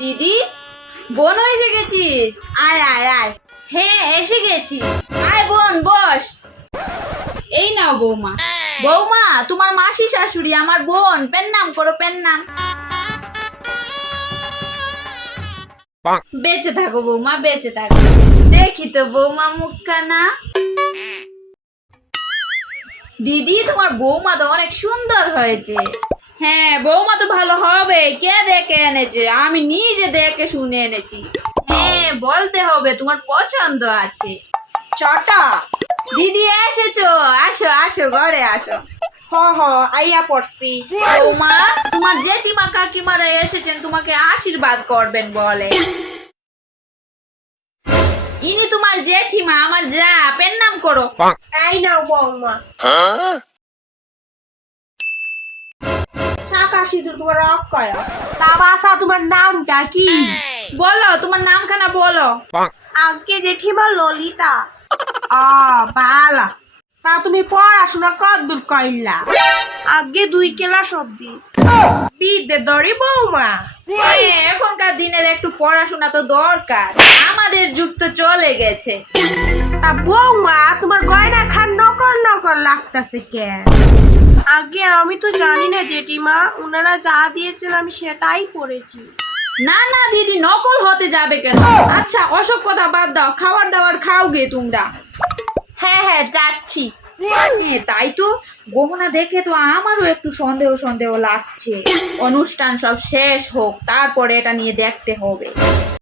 দিদি, বোনও এসে গেছিস? আয় আয় আয়। হ্যাঁ, এসে গেছি। আয় বোন, বস। এই নাও বৌমা। বৌমা, তোমার মাসি শাশুড়ি আমার বোন, পেন নাম করো, পেন নাম। বেঁচে থাকো বৌমা, বেঁচে থাকো। দেখি তো বৌমা মুখখানা। দিদি, তোমার বৌমা তো অনেক সুন্দর হয়েছে। হ্যাঁ, বৌমা তো ভালো হবে, কে দেখে এনেছে? আমি নিজে দেখে শুনে এনেছি। হ্যাঁ, বলতে হবে তোমার পছন্দ আছে। ছটা। দিদি এসেছো, আসো আসো, ঘরে আসো। হ আইয়া পড়ছি। বৌমা, তোমার জেঠিমা কাকিমারা এসেছেন তোমাকে আশীর্বাদ করবেন বলে। ইনি তোমার জেঠিমা, আমার যা, পেন নাম করো। এই নাও বৌমা। শাকা সিঁদুর তোমার অক্ষয়। তা বাসা তোমার নামটা কি? বলো, তোমার নামখানা বলো। আগে জেঠিমা ললিতা। বালা। তা তুমি পড়াশোনা কতদূর কইলা? আগে 2 ক্লাস অব্দি। বিদ্যে দড়ি বৌমা। এখনকার দিনের একটু পড়াশোনা তো দরকার, আমাদের যুগ তো চলে গেছে। তা বৌমা তোমার গয়না খান নকল নকল লাগতাছে কেন? আগে আমি তো জানি না জেঠিমা, উনারা যা দিয়েছেন আমি সেটাই পড়েছি। না না দিদি, নকল হতে যাবে কেন? আচ্ছা, ওসব কথা বাদ দাও, খাবার দাবার খাও গে তোমরা। হ্যাঁ যাচ্ছি। হ্যাঁ, তাই তো। গহনা দেখে তো আমারও একটু সন্দেহ সন্দেহ লাগছে। অনুষ্ঠান সব শেষ হোক, তারপরে এটা নিয়ে দেখতে হবে।